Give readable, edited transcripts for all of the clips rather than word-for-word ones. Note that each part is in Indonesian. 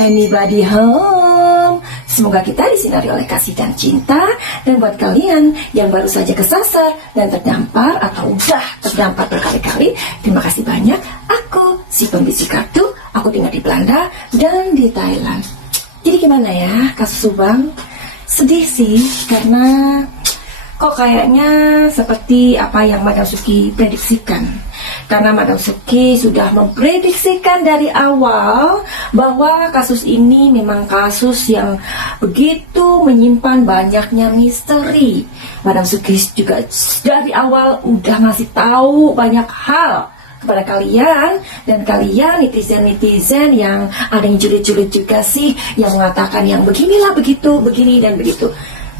Anybody home? Semoga kita disinari oleh kasih dan cinta. Dan buat kalian yang baru saja kesasar dan terdampar atau udah terdampar berkali-kali, terima kasih banyak. Aku si pembisik kartu, aku tinggal di Belanda dan di Thailand. Jadi gimana ya kasus Subang? Sedih sih, karena kok kayaknya seperti apa yang Madam Suki prediksikan. Karena Madam Suki sudah memprediksikan dari awal bahwa kasus ini memang kasus yang begitu menyimpan banyaknya misteri. Madam Suki juga dari awal udah ngasih tahu banyak hal kepada kalian, dan kalian netizen-netizen yang ada yang julid-julid juga sih, yang mengatakan yang beginilah begitu, begini dan begitu.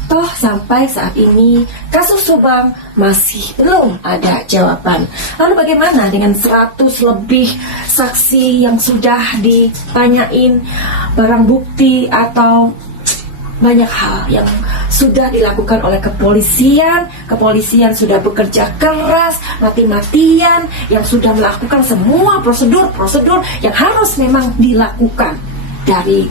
Toh sampai saat ini kasus Subang masih belum ada jawaban. Lalu bagaimana dengan 100 lebih saksi yang sudah ditanyain, barang bukti atau banyak hal yang sudah dilakukan oleh kepolisian. Kepolisian sudah bekerja keras, mati-matian, yang sudah melakukan semua prosedur-prosedur yang harus memang dilakukan. Dari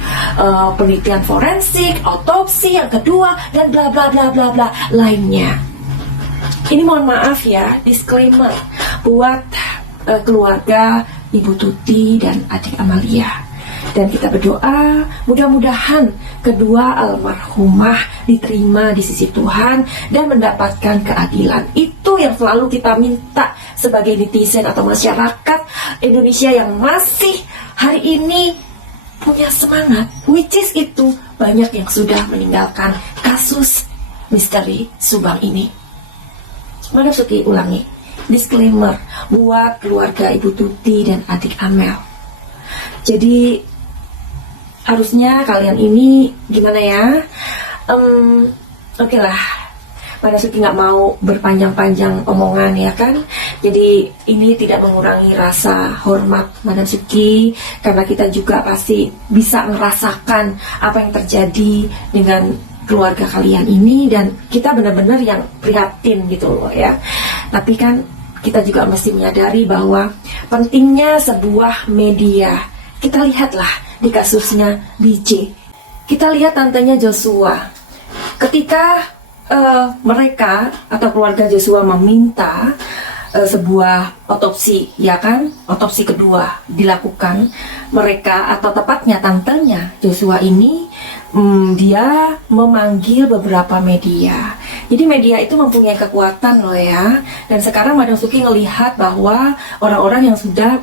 penelitian forensik, otopsi yang kedua, dan bla bla bla bla bla lainnya. Ini mohon maaf ya, disclaimer buat keluarga Ibu Tuti dan adik Amalia. Dan kita berdoa mudah-mudahan kedua almarhumah diterima di sisi Tuhan dan mendapatkan keadilan. Itu yang selalu kita minta sebagai netizen atau masyarakat Indonesia yang masih hari ini punya semangat, which is itu banyak yang sudah meninggalkan kasus misteri Subang ini. Madam Suki ulangi, disclaimer buat keluarga Ibu Tuti dan adik Amel. Jadi harusnya kalian ini gimana ya? Oke lah, Madam Suki nggak mau berpanjang-panjang omongan ya kan. Jadi ini tidak mengurangi rasa hormat Madam Suki, karena kita juga pasti bisa merasakan apa yang terjadi dengan keluarga kalian ini, dan kita benar-benar yang prihatin gitu loh ya. Tapi kan kita juga mesti menyadari bahwa pentingnya sebuah media. Kita lihatlah di kasusnya DJ. Kita lihat tantenya Joshua. Ketika mereka atau keluarga Joshua meminta sebuah otopsi, ya kan, otopsi kedua dilakukan, mereka atau tepatnya tantenya Joshua ini dia memanggil beberapa media. Jadi media itu mempunyai kekuatan loh ya. Dan sekarang Madam Suki ngelihat bahwa orang-orang yang sudah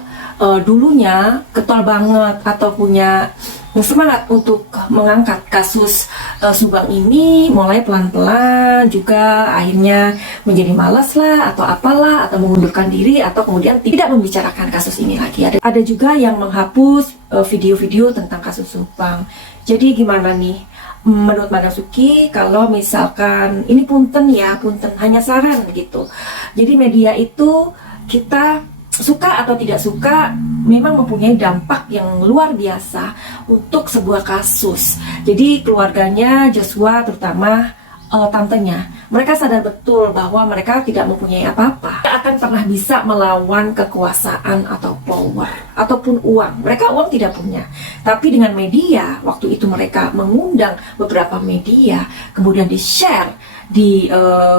dulunya getol banget atau punya semangat untuk mengangkat kasus Subang ini, mulai pelan-pelan juga akhirnya menjadi malas lah atau apalah, atau mengundurkan diri, atau kemudian tidak membicarakan kasus ini lagi. Ada juga yang menghapus video-video tentang kasus Subang. Jadi gimana nih menurut Madam Suki, kalau misalkan ini punten ya, punten hanya saran gitu. Jadi media itu kita suka atau tidak suka memang mempunyai dampak yang luar biasa untuk sebuah kasus. Jadi keluarganya Joshua, terutama tantenya, mereka sadar betul bahwa mereka tidak mempunyai apa-apa, tidak akan pernah bisa melawan kekuasaan atau power ataupun uang. Mereka uang tidak punya, tapi dengan media, waktu itu mereka mengundang beberapa media, kemudian di-share di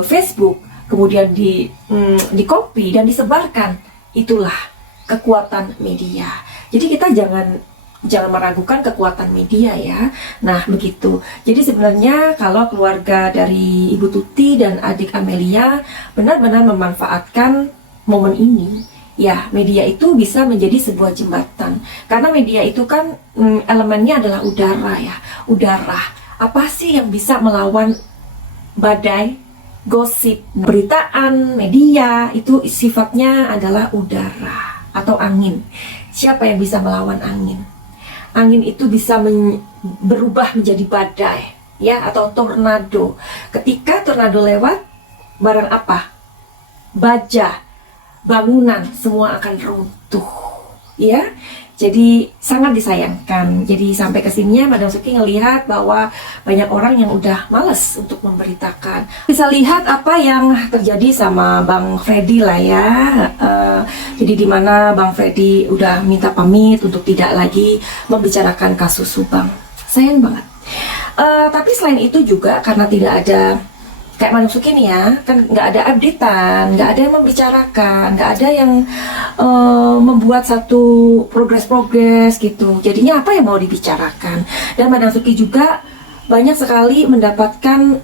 Facebook, kemudian di copy dan disebarkan. Itulah kekuatan media. Jadi kita jangan meragukan kekuatan media ya. Nah begitu. Jadi sebenarnya kalau keluarga dari Ibu Tuti dan adik Amelia benar-benar memanfaatkan momen ini, ya media itu bisa menjadi sebuah jembatan. Karena media itu kan elemennya adalah udara ya. Udara. Apa sih yang bisa melawan badai? Gosip, beritaan, media itu sifatnya adalah udara atau angin. Siapa yang bisa melawan angin? Angin itu bisa berubah menjadi badai ya, atau tornado. Ketika tornado lewat, barang apa? Baja, bangunan semua akan runtuh. ya. Jadi sangat disayangkan. Jadi sampai kesininya Madam Suki ngelihat bahwa banyak orang yang udah males untuk memberitakan. Bisa lihat apa yang terjadi sama Bang Freddy lah ya. Jadi dimana Bang Freddy udah minta pamit untuk tidak lagi membicarakan kasus Subang. Sayang banget. Tapi selain itu juga karena tidak ada kayak Madam Suki nih ya, kan nggak ada updatean, nggak ada yang membicarakan, nggak ada yang membuat satu progres gitu. Jadinya apa yang mau dibicarakan? Dan Madam Suki juga banyak sekali mendapatkan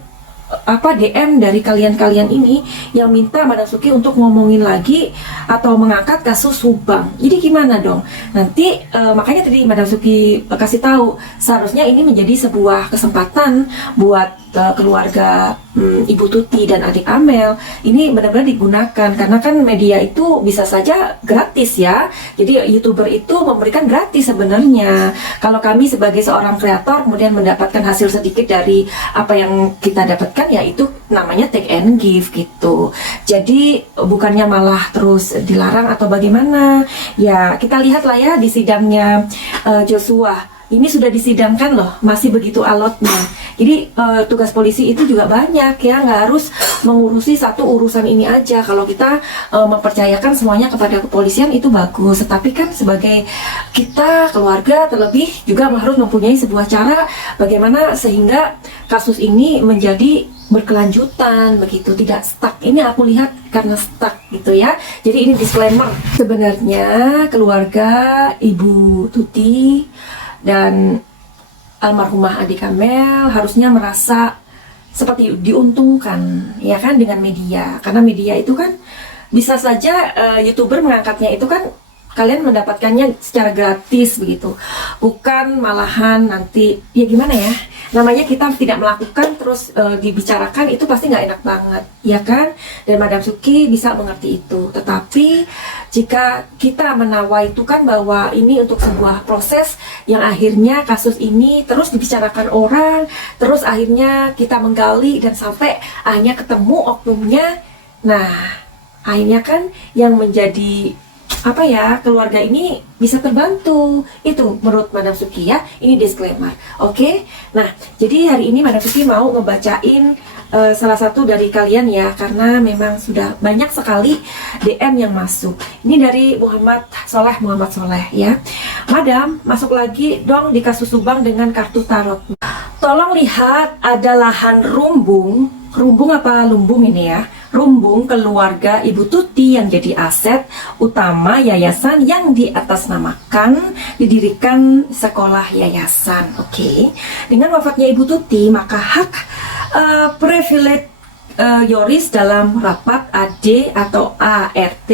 DM dari kalian-kalian ini yang minta Madam Suki untuk ngomongin lagi atau mengangkat kasus Subang. Jadi gimana dong? Nanti makanya tadi Madam Suki kasih tahu, seharusnya ini menjadi sebuah kesempatan buat keluarga Ibu Tuti dan adik Amel ini benar-benar digunakan, karena kan media itu bisa saja gratis ya. Jadi YouTuber itu memberikan gratis sebenarnya. Kalau kami sebagai seorang kreator kemudian mendapatkan hasil sedikit dari apa yang kita dapatkan, ya itu namanya take and give gitu. Jadi bukannya malah terus dilarang atau bagaimana. Ya kita lihat lah ya di sidangnya Joshua. Ini sudah disidangkan loh, masih begitu alotnya. Jadi tugas polisi itu juga banyak ya, nggak harus mengurusi satu urusan ini aja. Kalau kita mempercayakan semuanya kepada kepolisian itu bagus, tetapi kan sebagai kita keluarga terlebih juga harus mempunyai sebuah cara bagaimana sehingga kasus ini menjadi berkelanjutan begitu, tidak stuck. Ini aku lihat karena stuck gitu ya. Jadi ini disclaimer. Sebenarnya keluarga Ibu Tuti dan almarhumah adik Amel harusnya merasa seperti diuntungkan ya kan dengan media, karena media itu kan bisa saja YouTuber mengangkatnya itu kan kalian mendapatkannya secara gratis begitu, bukan malahan nanti ya gimana ya, namanya kita tidak melakukan terus dibicarakan, itu pasti nggak enak banget ya kan. Dan Madam Suki bisa mengerti itu, tetapi jika kita menawaitukan bahwa ini untuk sebuah proses yang akhirnya kasus ini terus dibicarakan orang, terus akhirnya kita menggali dan sampai akhirnya ketemu oknumnya, nah akhirnya kan yang menjadi apa ya, keluarga ini bisa terbantu. Itu menurut Madam Suki ya, ini disclaimer. Oke? Nah, jadi hari ini Madam Suki mau ngebacain salah satu dari kalian ya, karena memang sudah banyak sekali DM yang masuk. Ini dari Muhammad Soleh ya. Madam, masuk lagi dong di kasus Subang dengan kartu tarot. Tolong lihat ada lahan rumbung apa lumbung ini ya, rumbung keluarga Ibu Tuti yang jadi aset utama yayasan yang diatasnamakan didirikan sekolah yayasan. Oke. Dengan wafatnya Ibu Tuti, maka hak privilege Yoris dalam rapat AD atau ART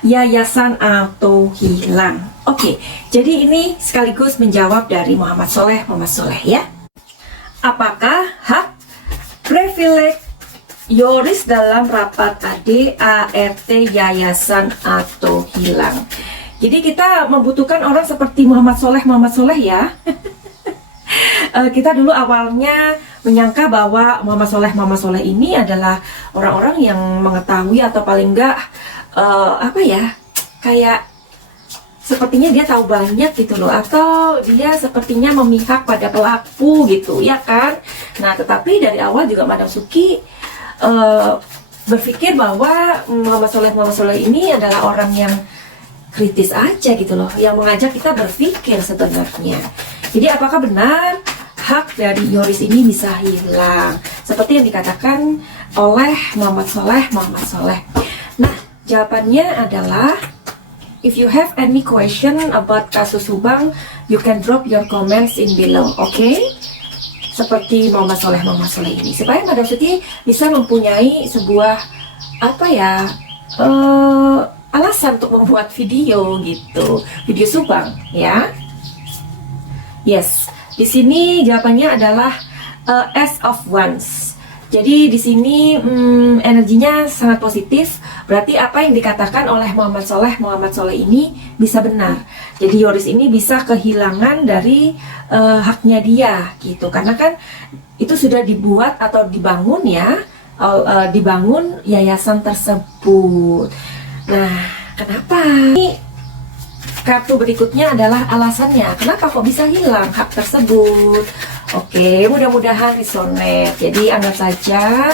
yayasan atau hilang. Oke, jadi ini sekaligus menjawab dari Muhammad Soleh ya. Apakah hak privilege Yoris dalam rapat AD, ART, yayasan atau hilang? Jadi kita membutuhkan orang seperti Muhammad Soleh ya. Kita dulu awalnya menyangka bahwa Muhammad Soleh ini adalah orang-orang yang mengetahui atau paling enggak apa ya, kayak sepertinya dia tahu banyak gitu loh, atau dia sepertinya memihak pada pelaku gitu ya kan. Nah tetapi dari awal juga Madam Suki berpikir bahwa Muhammad Soleh ini adalah orang yang kritis aja gitu loh, yang mengajak kita berpikir sebenarnya. Jadi apakah benar hak dari Yoris ini bisa hilang seperti yang dikatakan oleh Muhammad Soleh? Nah jawabannya adalah, if you have any question about kasus Subang, you can drop your comments in below, okay? Seperti Muhammad Soleh ini, supaya Madam Suki bisa mempunyai sebuah apa ya, alasan untuk membuat video gitu, video Subang ya. Yes, di sini jawabannya adalah as of once. Jadi di sini energinya sangat positif. Berarti apa yang dikatakan oleh Muhammad Soleh ini bisa benar. Jadi Yoris ini bisa kehilangan dari haknya dia gitu. Karena kan itu sudah dibuat atau dibangun ya, dibangun yayasan tersebut. Nah, kenapa? kartu berikutnya adalah alasannya kenapa kok bisa hilang hak tersebut. Oke, mudah-mudahan resonate. Jadi anggap saja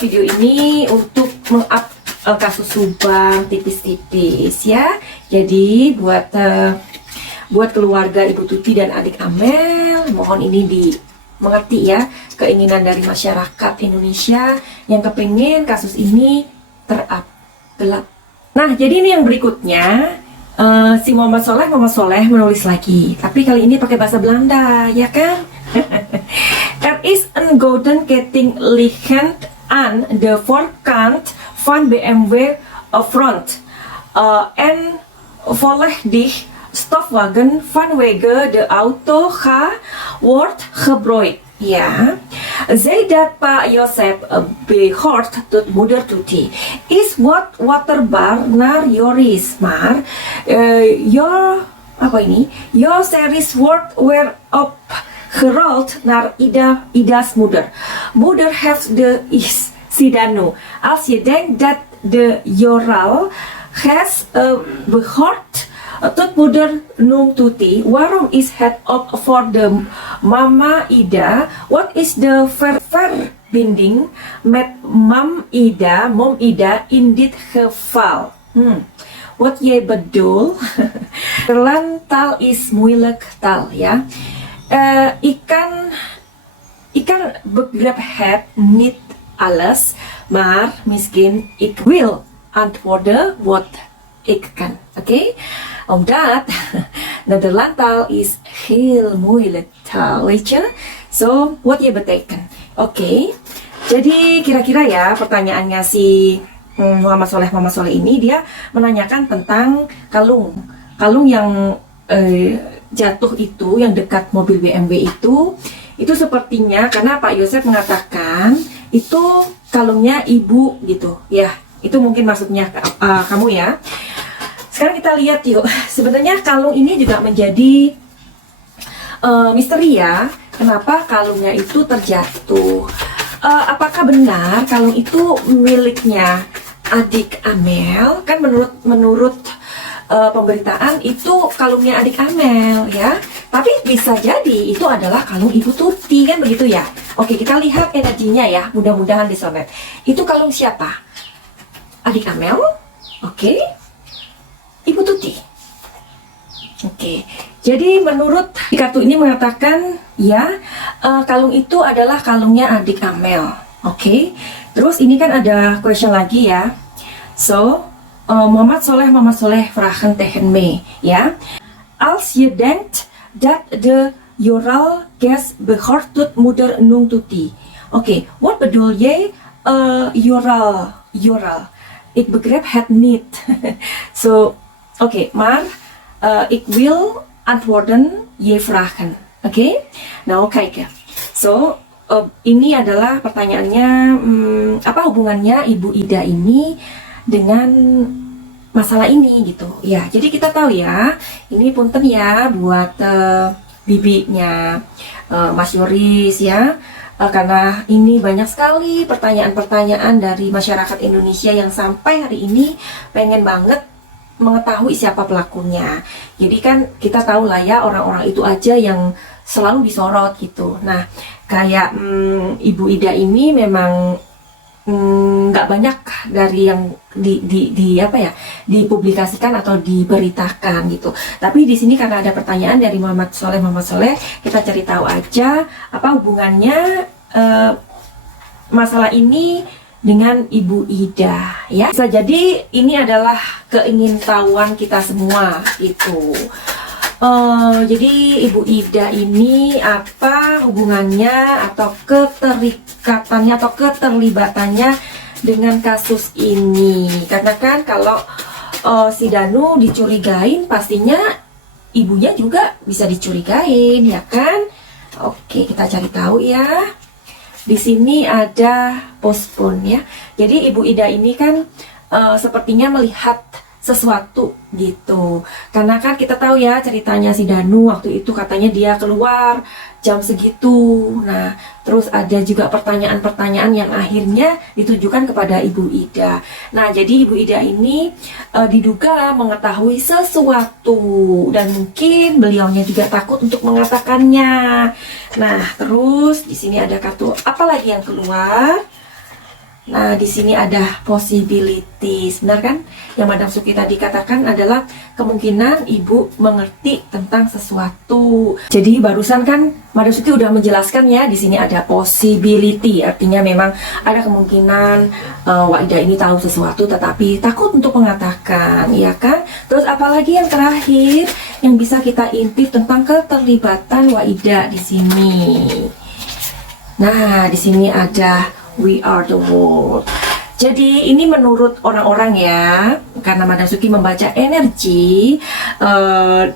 video ini untuk meng-up kasus Subang tipis-tipis ya. Jadi buat keluarga Ibu Tuti dan adik Amel, mohon ini dimengerti ya, keinginan dari masyarakat Indonesia yang kepengen kasus ini terap gelap. Nah, jadi ini yang berikutnya, si Muhammad Soleh menulis lagi, tapi kali ini pakai bahasa Belanda, ya kan? Er is een golden ketting liggen aan de voorkant van BMW front en volledig stofwagen vanwege de auto wordt gebroken. Ja, zei dat Pak Josep behoort tot moeder Tuti. Is wat waterbar naar Joris, maar your series wordt weer opgerold naar Ida's moeder. Moeder heeft de Sidano. Als je denkt dat de Joral has behoort tot moeder Noem Tuti, waarom is het op voor de mama Ida? Wat is de verbinding met mom Ida in dit geval? Wat jij bedoelt? Taal is moeilijk taal, ja. Ik kan begrip het niet alles, maar misschien ik wil antwoorden wat ik kan, oké? Omdat Nederlandtaal is heel moeilijk taal, weet je? So, what je betekent? Oke. Jadi kira-kira ya pertanyaannya si Muhammad Soleh ini, dia menanyakan tentang kalung yang jatuh itu, yang dekat mobil BMW itu sepertinya karena Pak Yosef mengatakan itu kalungnya ibu gitu, ya. Itu mungkin maksudnya kamu ya. Sekarang kita lihat yuk, sebenarnya kalung ini juga menjadi misteri ya. Kenapa kalungnya itu terjatuh? Apakah benar kalung itu miliknya adik Amel? Kan menurut pemberitaan itu kalungnya adik Amel ya. Tapi bisa jadi itu adalah kalung Ibu Tuti, kan begitu ya. Oke, kita lihat energinya ya. Mudah-mudahan disonet. Itu kalung siapa? Adik Amel? Oke. Ibu Tuti. Oke, jadi menurut kartu ini mengatakan ya, kalung itu adalah kalungnya adik Amel. Oke, terus ini kan ada question lagi ya. So, Muhammad Soleh vragen tegen me ya. Als je denkt dat de Joral gas behoort tot moeder Noem Tuti. Oke, wat bedoel jij Joral? Ik begrijp het niet. So, oke, maar ik wil antwoorden je vragen. Oke? Nou, kijken. So, ini adalah pertanyaannya, apa hubungannya Ibu Ida ini dengan masalah ini gitu. Ya, jadi kita tahu ya, ini punten ya buat bibinya Mas Yoris ya. Karena ini banyak sekali pertanyaan-pertanyaan dari masyarakat Indonesia yang sampai hari ini pengen banget mengetahui siapa pelakunya. Jadi kan kita tahu lah ya, orang-orang itu aja yang selalu disorot gitu. Nah, kayak Ibu Ida ini memang nggak banyak dari yang dipublikasikan atau diberitakan gitu. Tapi di sini karena ada pertanyaan dari Muhammad Soleh, kita cari tahu aja apa hubungannya masalah ini dengan Ibu Ida ya. Bisa jadi ini adalah keingintahuan kita semua gitu. Jadi Ibu Ida ini apa hubungannya atau keterikatannya atau keterlibatannya dengan kasus ini? Karena kan kalau si Danu dicurigain, pastinya ibunya juga bisa dicurigain, ya kan? Oke, kita cari tahu ya. Di sini ada postpone ya. Jadi Ibu Ida ini kan sepertinya melihat sesuatu gitu. Karena kan kita tahu ya ceritanya si Danu waktu itu katanya dia keluar jam segitu. Nah, terus ada juga pertanyaan-pertanyaan yang akhirnya ditujukan kepada Ibu Ida. Nah, jadi Ibu Ida ini diduga mengetahui sesuatu dan mungkin beliaunya juga takut untuk mengatakannya. Nah, terus di sini ada kartu apa lagi yang keluar? Nah, di sini ada possibilities, benar kan? Yang Madam Suki tadi katakan adalah kemungkinan ibu mengerti tentang sesuatu. Jadi barusan kan Madam Suki udah menjelaskan ya, di sini ada possibility, artinya memang ada kemungkinan Wak Ida ini tahu sesuatu tetapi takut untuk mengatakan, ya kan? Terus apalagi yang terakhir yang bisa kita intip tentang keterlibatan Wak Ida di sini. Nah, di sini ada We are the world. Jadi ini menurut orang-orang ya, karena Madam Suki membaca energi,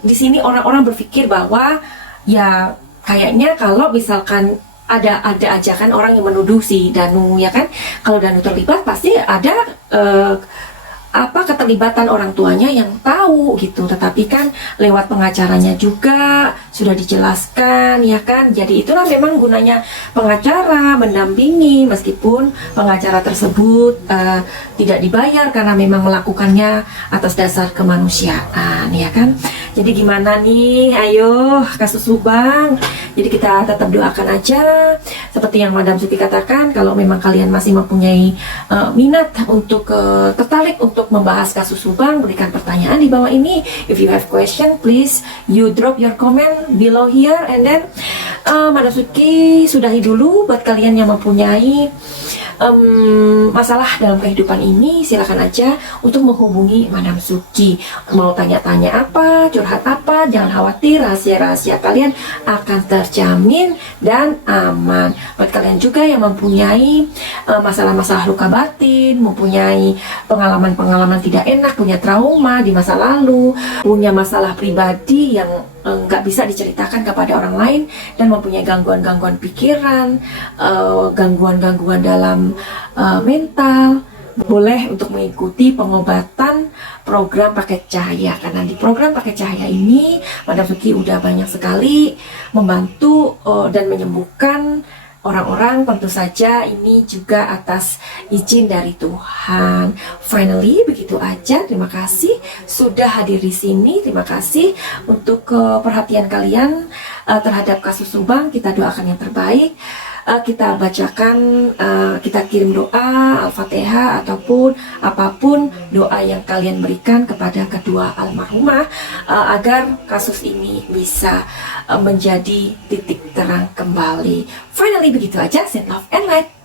di sini orang-orang berpikir bahwa ya kayaknya kalau misalkan ada aja kan orang yang menuduh si Danu, ya kan? Kalau Danu terlibat pasti ada keterlibatan orang tuanya yang tahu gitu, tetapi kan lewat pengacaranya juga sudah dijelaskan, ya kan? Jadi itulah memang gunanya pengacara, mendampingi meskipun pengacara tersebut tidak dibayar karena memang melakukannya atas dasar kemanusiaan, ya kan? Jadi gimana nih, ayo kasus Subang. Jadi kita tetap doakan aja seperti yang Madam Suki katakan, kalau memang kalian masih mempunyai minat untuk tertarik untuk membahas kasus Subang, berikan pertanyaan di bawah ini. If you have question, please you drop your comment below here, and then Madam Suki sudahi dulu. Buat kalian yang mempunyai masalah dalam kehidupan ini, silakan aja untuk menghubungi Madam Suki. Mau tanya-tanya apa, curhat apa, jangan khawatir, rahasia-rahasia kalian akan terjamin dan aman. Buat kalian juga yang mempunyai masalah-masalah luka batin, mempunyai pengalaman-pengalaman tidak enak, punya trauma di masa lalu, punya masalah pribadi yang nggak bisa diceritakan kepada orang lain, dan mempunyai gangguan-gangguan pikiran, gangguan-gangguan dalam mental, boleh untuk mengikuti pengobatan program paket cahaya. Karena di program paket cahaya ini Madam Suki udah banyak sekali membantu dan menyembuhkan orang-orang, tentu saja ini juga atas izin dari Tuhan. Finally, begitu aja. Terima kasih sudah hadir di sini. Terima kasih untuk perhatian kalian terhadap kasus Subang. Kita doakan yang terbaik. Kita bacakan, kita kirim doa, Al-Fatihah, ataupun apapun doa yang kalian berikan kepada kedua almarhumah agar kasus ini bisa menjadi titik terang kembali. Finally, begitu aja. Send love and light.